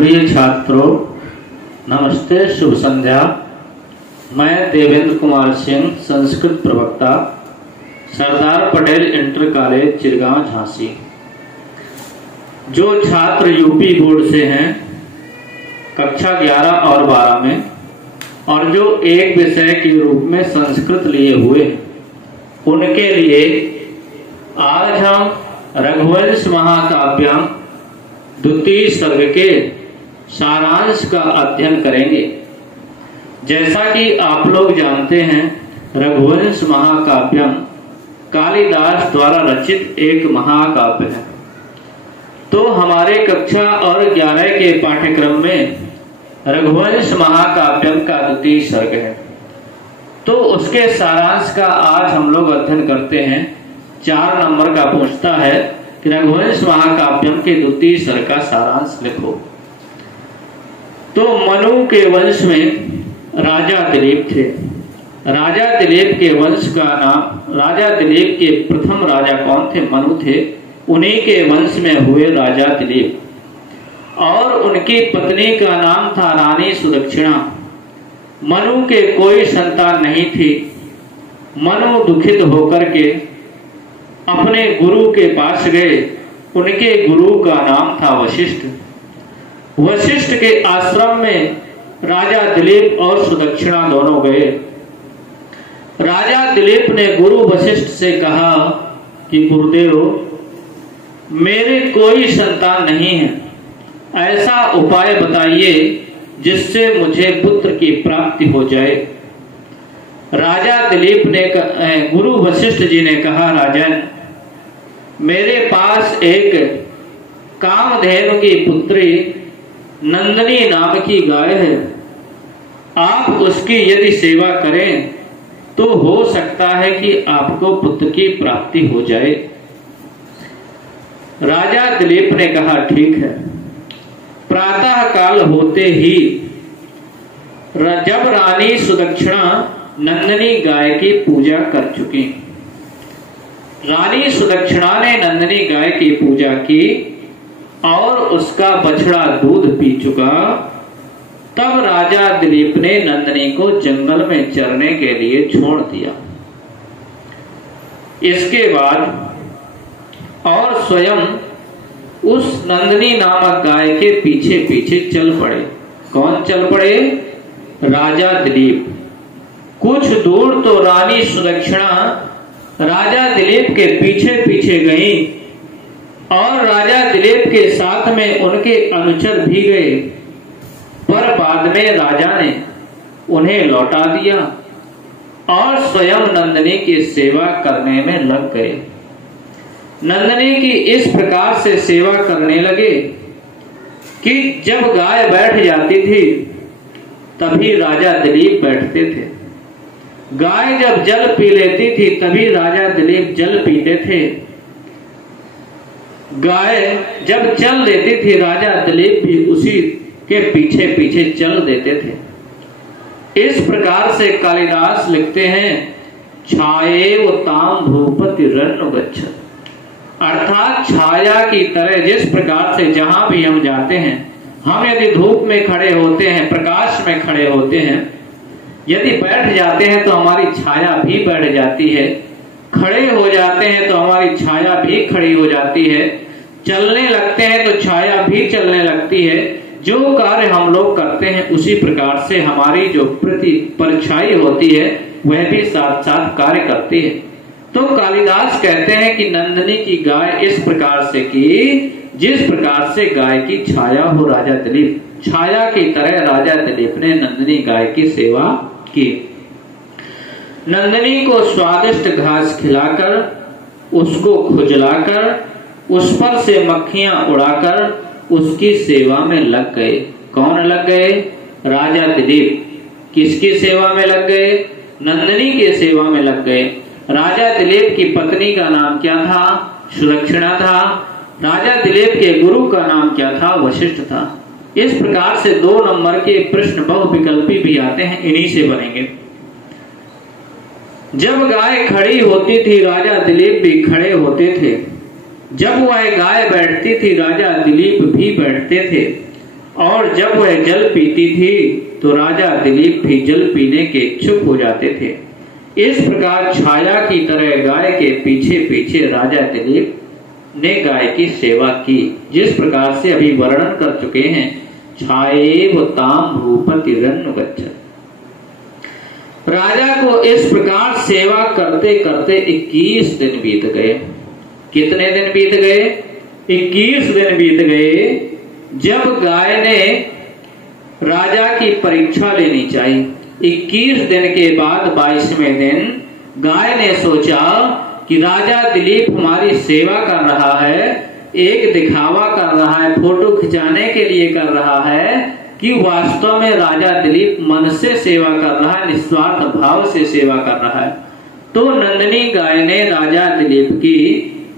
प्रिय छात्रों, नमस्ते, शुभ संध्या। मैं देवेंद्र कुमार सिंह, संस्कृत प्रवक्ता, सरदार पटेल इंटर कॉलेज चिरगांव झांसी। जो छात्र यूपी बोर्ड से हैं कक्षा 11 और 12 में और जो एक विषय के रूप में संस्कृत लिए हुए हैं, उनके लिए आज हम रघुवंश महाकाव्यम द्वितीय सर्ग के सारांश का अध्ययन करेंगे। जैसा कि आप लोग जानते हैं, रघुवंश महाकाव्यम कालिदास द्वारा रचित एक महाकाव्य है। तो हमारे कक्षा और 11 के पाठ्यक्रम में रघुवंश महाकाव्यम का द्वितीय सर्ग है। तो उसके सारांश का आज हम लोग अध्ययन करते हैं। 4 नंबर का पूछता है कि रघुवंश महाकाव्यम के द्वितीय सर्ग का सारांश लिखो। तो मनु के वंश में राजा दिलीप थे। राजा दिलीप के वंश का नाम, राजा दिलीप के प्रथम राजा कौन थे? मनु थे। उन्हीं के वंश में हुए राजा दिलीप और उनकी पत्नी का नाम था रानी सुदक्षिणा। मनु के कोई संतान नहीं थी। मनु दुखित होकर के अपने गुरु के पास गए। उनके गुरु का नाम था वशिष्ठ। वशिष्ठ के आश्रम में राजा दिलीप और सुदक्षिणा दोनों गए। राजा दिलीप ने गुरु वशिष्ठ से कहा कि गुरुदेव, मेरे कोई संतान नहीं है, ऐसा उपाय बताइए जिससे मुझे पुत्र की प्राप्ति हो जाए। राजा दिलीप ने गुरु वशिष्ठ जी ने कहा, राजन, मेरे पास एक कामधेनु की पुत्री नंदिनी नाम की गाय है। आप उसकी यदि सेवा करें तो हो सकता है कि आपको पुत्र की प्राप्ति हो जाए। राजा दिलीप ने कहा, ठीक है। प्रातः काल होते ही जब रानी सुदक्षिणा नंदिनी गाय की पूजा कर चुकी, रानी सुदक्षिणा ने नंदिनी गाय की पूजा की और उसका बछड़ा दूध पी चुका, तब राजा दिलीप ने नंदिनी को जंगल में चरने के लिए छोड़ दिया। इसके बाद और स्वयं उस नंदिनी नामक गाय के पीछे पीछे चल पड़े। कौन चल पड़े? राजा दिलीप। कुछ दूर तो रानी सुदक्षिणा राजा दिलीप के पीछे पीछे गई और राजा दिलीप के साथ में उनके अनुचर भी गए, पर बाद में राजा ने उन्हें लौटा दिया और स्वयं नंदिनी की सेवा करने में लग गए। नंदिनी की इस प्रकार से सेवा करने लगे कि जब गाय बैठ जाती थी तभी राजा दिलीप बैठते थे। गाय जब जल पी लेती थी तभी राजा दिलीप जल पीते थे। गाय जब चल देती थी राजा दिलीप भी उसी के पीछे पीछे चल देते थे। इस प्रकार से कालिदास लिखते हैं, छायेव ताम भूपति रण्य गच्छत्, अर्थात छाया की तरह जिस प्रकार से जहां भी हम जाते हैं, हम यदि धूप में खड़े होते हैं, प्रकाश में खड़े होते हैं, यदि बैठ जाते हैं तो हमारी छाया भी बैठ जाती है, खड़े हो जाते हैं तो हमारी छाया भी खड़ी हो जाती है, चलने लगते हैं तो छाया भी चलने लगती है। जो कार्य हम लोग करते हैं उसी प्रकार से हमारी जो परछाई होती है वह भी साथ साथ कार्य करती है। तो कालिदास कहते हैं कि नंदिनी की गाय इस प्रकार से की जिस प्रकार से गाय की छाया हो। राजा दिलीप छाया की तरह राजा दिलीप ने नंदिनी गाय की सेवा की। नंदिनी को स्वादिष्ट घास खिलाकर, उसको खुजलाकर, उस पर से मक्खियां उड़ाकर उसकी सेवा में लग गए। कौन लग गए? राजा दिलीप। किसकी सेवा में लग गए? नंदिनी की सेवा में लग गए। राजा दिलीप की पत्नी का नाम क्या था? सुदक्षिणा था। राजा दिलीप के गुरु का नाम क्या था? वशिष्ठ था। इस प्रकार से 2 नंबर के प्रश्न बहुविकल्पी भी आते हैं, इन्हीं से बनेंगे। जब गाय खड़ी होती थी राजा दिलीप भी खड़े होते थे। जब वह गाय बैठती थी राजा दिलीप भी बैठते थे। और जब वह जल पीती थी तो राजा दिलीप भी जल पीने के इच्छुक हो जाते थे। इस प्रकार छाया की तरह गाय के पीछे पीछे राजा दिलीप ने गाय की सेवा की, जिस प्रकार से अभी वर्णन कर चुके हैं। छायेव ताम भूपतिरन्नुगच्छत्। राजा को इस प्रकार सेवा करते करते 21 दिन बीत गए। कितने दिन बीत गए? 21 दिन बीत गए। जब गाय ने राजा की परीक्षा लेनी चाहिए, 21 दिन के बाद 22वें दिन गाय ने सोचा कि राजा दिलीप हमारी सेवा कर रहा है, एक दिखावा कर रहा है, फोटो खिंचाने के लिए कर रहा है कि वास्तव में राजा दिलीप मन से सेवा कर रहा है, निस्वार्थ भाव से सेवा कर रहा है। तो नंदिनी गाय ने राजा दिलीप की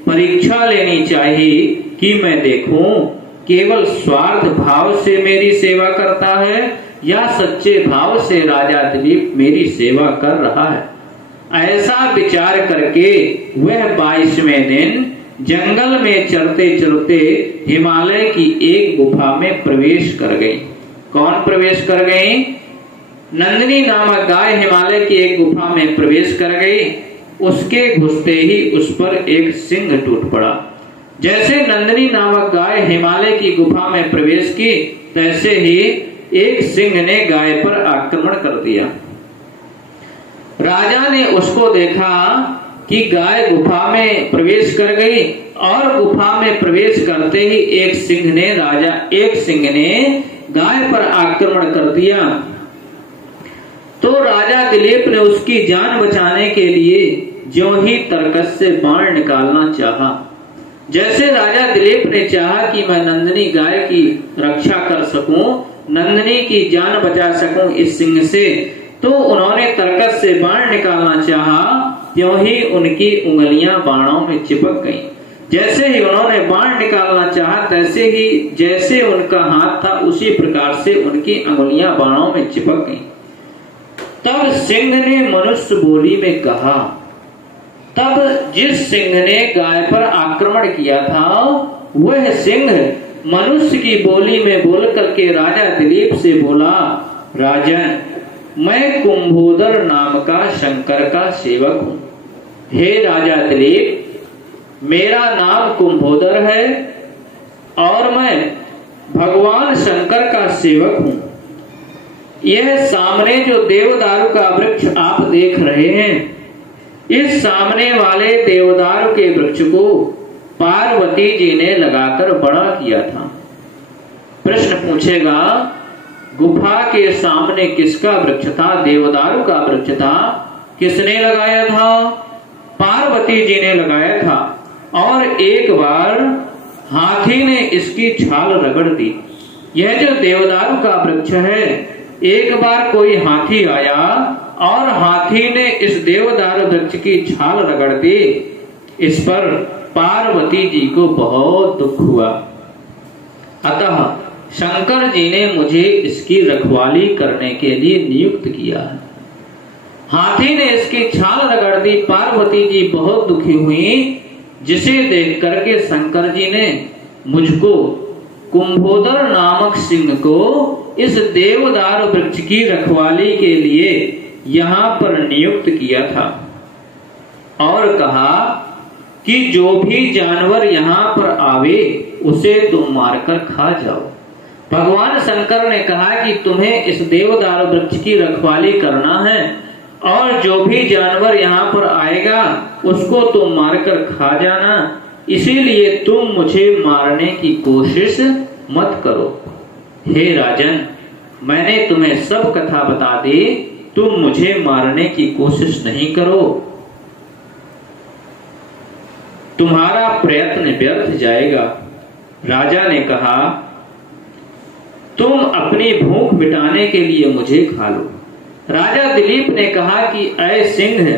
परीक्षा लेनी चाहिए कि मैं देखूं केवल स्वार्थ भाव से मेरी सेवा करता है या सच्चे भाव से राजा दिलीप मेरी सेवा कर रहा है। ऐसा विचार करके वह 22वें दिन जंगल में चलते चलते हिमालय की एक गुफा में प्रवेश कर गई। कौन प्रवेश कर गई? नंदिनी नामक गाय हिमालय की एक गुफा में प्रवेश कर गई। उसके घुसते ही उस पर एक सिंह टूट पड़ा। जैसे नंदिनी नामक गाय हिमालय की गुफा में प्रवेश की, तैसे ही एक सिंह ने गाय पर आक्रमण कर दिया। राजा ने उसको देखा कि गाय गुफा में प्रवेश कर गई और गुफा में प्रवेश करते ही एक सिंह ने गाय पर आक्रमण कर दिया। तो राजा दिलीप ने उसकी जान बचाने के लिए ज्यों ही तरकस से बाण निकालना चाहा। जैसे राजा दिलीप ने चाहा कि मैं नंदिनी गाय की रक्षा कर सकूं, नंदिनी की जान बचा सकूं इस सिंह से, तो उन्होंने तरकस से बाण निकालना चाहा, त्यों ही उनकी उंगलियां बाणों में चिपक गईं। जैसे ही उन्होंने बाण निकालना चाहा, तैसे ही जैसे उनका हाथ था उसी प्रकार से उनकी अंगुलियां बाणों में चिपक गईं। तब सिंह ने मनुष्य बोली में कहा, तब जिस सिंह ने गाय पर आक्रमण किया था वह सिंह मनुष्य की बोली में बोल करके राजा दिलीप से बोला, राजन, मैं कुंभोदर नाम का शंकर का सेवक हूं। हे राजा दिलीप, मेरा नाम कुंभोदर है और मैं भगवान शंकर का सेवक हूं। यह सामने जो देवदारू का वृक्ष आप देख रहे हैं, इस सामने वाले देवदारू के वृक्ष को पार्वती जी ने लगाकर बड़ा किया था। प्रश्न पूछेगा, गुफा के सामने किसका वृक्ष था? देवदारू का वृक्ष था। किसने लगाया था? पार्वती जी ने लगाया था। और एक बार हाथी ने इसकी छाल रगड़ दी। यह जो देवदारू का वृक्ष है, एक बार कोई हाथी आया और हाथी ने इस देवदारू वृक्ष की छाल रगड़ दी। इस पर पार्वती जी को बहुत दुख हुआ। अतः शंकर जी ने मुझे इसकी रखवाली करने के लिए नियुक्त किया है। हाथी ने इसकी छाल रगड़ दी। पार्वती जी बहुत दुखी हुई, जिसे देख करके शंकर जी ने मुझको, कुंभोदर नामक सिंह को, इस देवदारू वृक्ष की रखवाली के लिए यहाँ पर नियुक्त किया था और कहा कि जो भी जानवर यहाँ पर आवे उसे तुम मारकर खा जाओ। भगवान शंकर ने कहा कि तुम्हें इस देवदारू वृक्ष की रखवाली करना है और जो भी जानवर यहाँ पर आएगा उसको तुम मारकर खा जाना। इसीलिए तुम मुझे मारने की कोशिश मत करो। हे राजन, मैंने तुम्हें सब कथा बता दी, तुम मुझे मारने की कोशिश नहीं करो, तुम्हारा प्रयत्न व्यर्थ जाएगा। राजा ने कहा, तुम अपनी भूख मिटाने के लिए मुझे खा लो। राजा दिलीप ने कहा कि ऐ सिंह,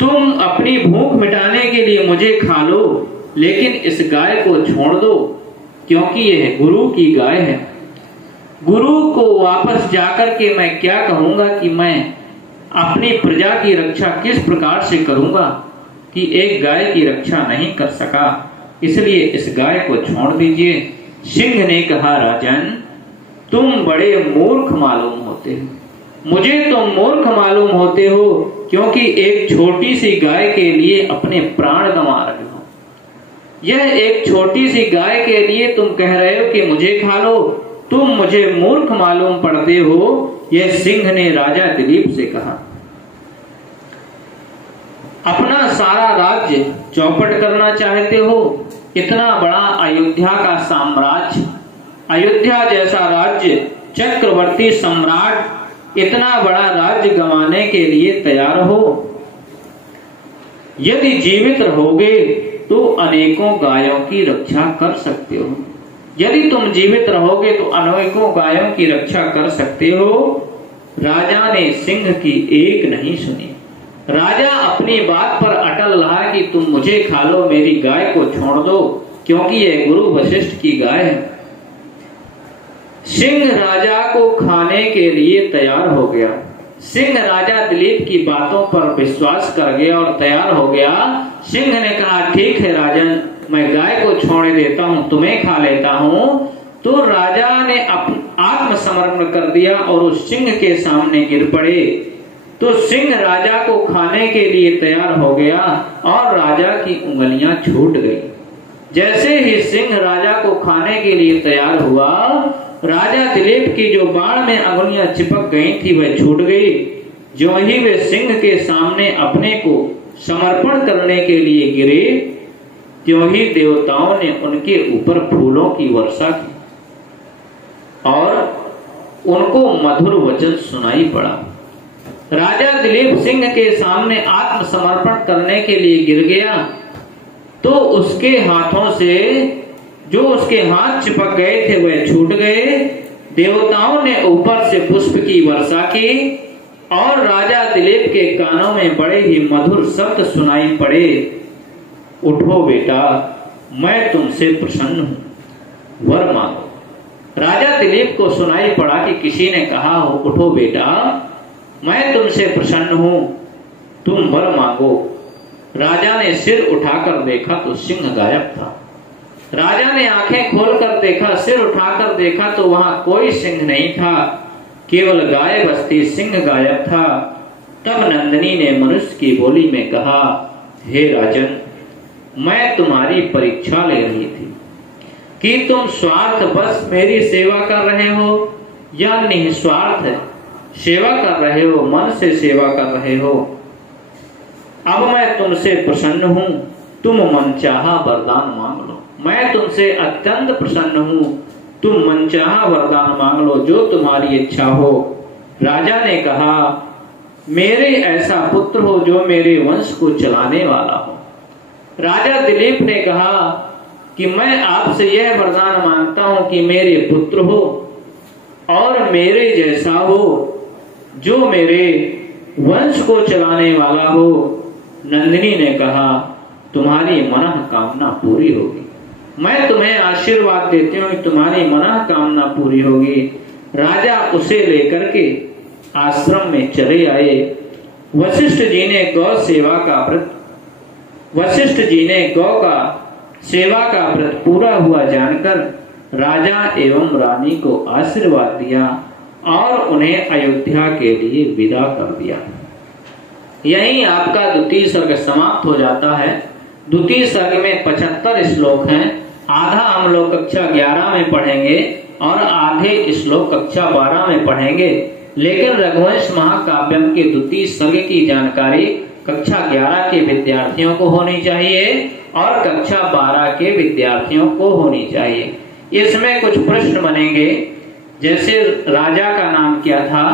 तुम अपनी भूख मिटाने के लिए मुझे खा लो, लेकिन इस गाय को छोड़ दो, क्योंकि यह गुरु की गाय है। गुरु को वापस जाकर के मैं क्या कहूंगा कि मैं अपनी प्रजा की रक्षा किस प्रकार से करूंगा कि एक गाय की रक्षा नहीं कर सका। इसलिए इस गाय को छोड़ दीजिए। सिंह ने कहा, राजन तुम बड़े मूर्ख मालूम होते हो। मुझे तुम मूर्ख मालूम होते हो क्योंकि एक छोटी सी गाय के लिए अपने प्राण गंवा रहे हो। यह एक छोटी सी गाय के लिए तुम कह रहे हो कि मुझे खा लो, तुम मुझे मूर्ख मालूम पड़ते हो। यह सिंह ने राजा दिलीप से कहा। अपना सारा राज्य चौपट करना चाहते हो? इतना बड़ा अयोध्या का साम्राज्य, अयोध्या जैसा राज्य, चक्रवर्ती सम्राट, इतना बड़ा राज्य गंवाने के लिए तैयार हो? यदि जीवित रहोगे तो अनेकों गायों की रक्षा कर सकते हो। यदि तुम जीवित रहोगे तो अनेकों गायों की रक्षा कर सकते हो। राजा ने सिंह की एक नहीं सुनी। राजा अपनी बात पर अटल रहा कि तुम मुझे खा लो, मेरी गाय को छोड़ दो, क्योंकि यह गुरु वशिष्ठ की गाय है। सिंह राजा को खाने के लिए तैयार हो गया। सिंह राजा दिलीप की बातों पर विश्वास कर गया और तैयार हो गया। सिंह ने कहा, ठीक है राजन, मैं गाय को छोड़ देता हूँ, तुम्हें खा लेता हूँ। तो राजा ने आत्मसमर्पण कर दिया और उस सिंह के सामने गिर पड़े। तो सिंह राजा को खाने के लिए तैयार हो गया और राजा की उंगलियां छूट गई। जैसे ही सिंह राजा को खाने के लिए तैयार हुआ, राजा दिलीप की जो बाण में अंगुलियां चिपक गई थी वह छूट गई। जो ही वे सिंह के सामने अपने को समर्पण करने के लिए गिरे, त्यों ही देवताओं ने उनके ऊपर फूलों की वर्षा की और उनको मधुर वचन सुनाई पड़ा। राजा दिलीप सिंह के सामने आत्मसमर्पण करने के लिए गिर गया तो उसके हाथों से जो उसके हाथ चिपक गए थे वह छूट गए। देवताओं ने ऊपर से पुष्प की वर्षा की और राजा दिलीप के कानों में बड़े ही मधुर शब्द सुनाई पड़े, उठो बेटा, मैं तुमसे प्रसन्न हूं, वर मांगो। राजा दिलीप को सुनाई पड़ा कि किसी ने कहा हो, उठो बेटा, मैं तुमसे प्रसन्न हूं, तुम वर मांगो। राजा ने सिर उठाकर देखा तो सिंह गायब था। राजा ने आंखें खोलकर देखा, सिर उठाकर देखा तो वहां कोई सिंह नहीं था, केवल गाय बसती, सिंह गायब था। तब नंदिनी ने मनुष्य की बोली में कहा, हे राजन, मैं तुम्हारी परीक्षा ले रही थी कि तुम स्वार्थ बस मेरी सेवा कर रहे हो या निस्वार्थ सेवा कर रहे हो, मन से सेवा कर रहे हो। अब मैं तुमसे प्रसन्न हूं, तुम मनचाहा वरदान मांग लो। मैं तुमसे अत्यंत प्रसन्न हूं, तुम मनचाहा वरदान मांग लो, जो तुम्हारी इच्छा हो। राजा ने कहा, मेरे ऐसा पुत्र हो जो मेरे वंश को चलाने वाला हो। राजा दिलीप ने कहा कि मैं आपसे यह वरदान मांगता हूं कि मेरे पुत्र हो और मेरे जैसा हो, जो मेरे वंश को चलाने वाला हो। नंदिनी ने कहा, तुम्हारी मनः कामना पूरी होगी। मैं तुम्हें आशीर्वाद देती हूँ, तुम्हारी मनः कामना पूरी होगी। राजा उसे लेकर के आश्रम में चले आए। वशिष्ठ जी ने गौ सेवा का व्रत सेवा का व्रत पूरा हुआ जानकर राजा एवं रानी को आशीर्वाद दिया और उन्हें अयोध्या के लिए विदा कर दिया। यही आपका द्वितीय सर्ग समाप्त हो जाता है। द्वितीय सर्ग में 75 श्लोक हैं। आधा हम लोग कक्षा 11 में पढ़ेंगे और आधे श्लोक कक्षा 12 में पढ़ेंगे। लेकिन रघुवंश महाकाव्यम के द्वितीय सर्ग की जानकारी कक्षा 11 के विद्यार्थियों को होनी चाहिए और कक्षा 12 के विद्यार्थियों को होनी चाहिए। इसमें कुछ प्रश्न बनेंगे, जैसे राजा का नाम क्या था?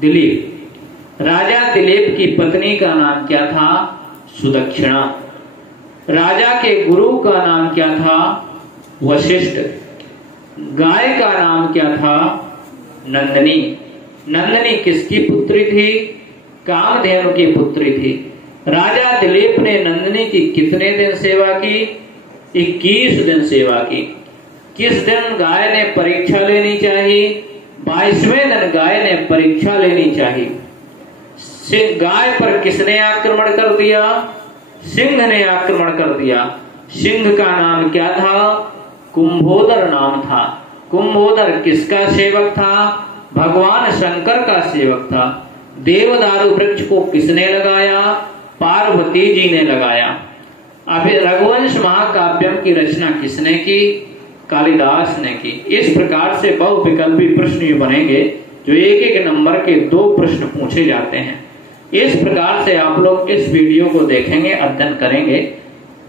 दिलीप। राजा दिलीप की पत्नी का नाम क्या था? सुदक्षिणा। राजा के गुरु का नाम क्या था? वशिष्ठ। गाय का नाम क्या था? नंदिनी। नंदिनी किसकी पुत्री थी? कामधेनु की पुत्री थी। राजा दिलीप ने नंदिनी की कितने दिन सेवा की? 21 दिन सेवा की। किस दिन गाय ने परीक्षा लेनी चाहिए? 22वें दिन गाय ने परीक्षा लेनी चाहिए। गाय पर किसने आक्रमण कर दिया? सिंह ने आक्रमण कर दिया। सिंह का नाम क्या था? कुंभोदर नाम था। कुंभोदर किसका सेवक था? भगवान शंकर का सेवक था। देवदारू वृक्ष को किसने लगाया? पार्वती जी ने लगाया। अभी रघुवंश महाकाव्यम की रचना किसने की? कालिदास ने की। इस प्रकार से बहुविकल्पी प्रश्न बनेंगे जो एक एक नंबर के 2 प्रश्न पूछे जाते हैं। इस प्रकार से आप लोग इस वीडियो को देखेंगे, अध्ययन करेंगे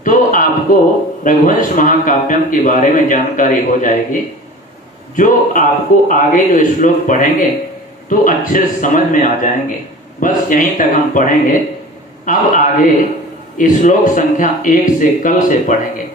तो आपको रघुवंश महाकाव्यम के बारे में जानकारी हो जाएगी, जो आपको आगे जो श्लोक पढ़ेंगे तो अच्छे समझ में आ जाएंगे। बस यहीं तक हम पढ़ेंगे। अब आगे श्लोक संख्या 1 से कल से पढ़ेंगे।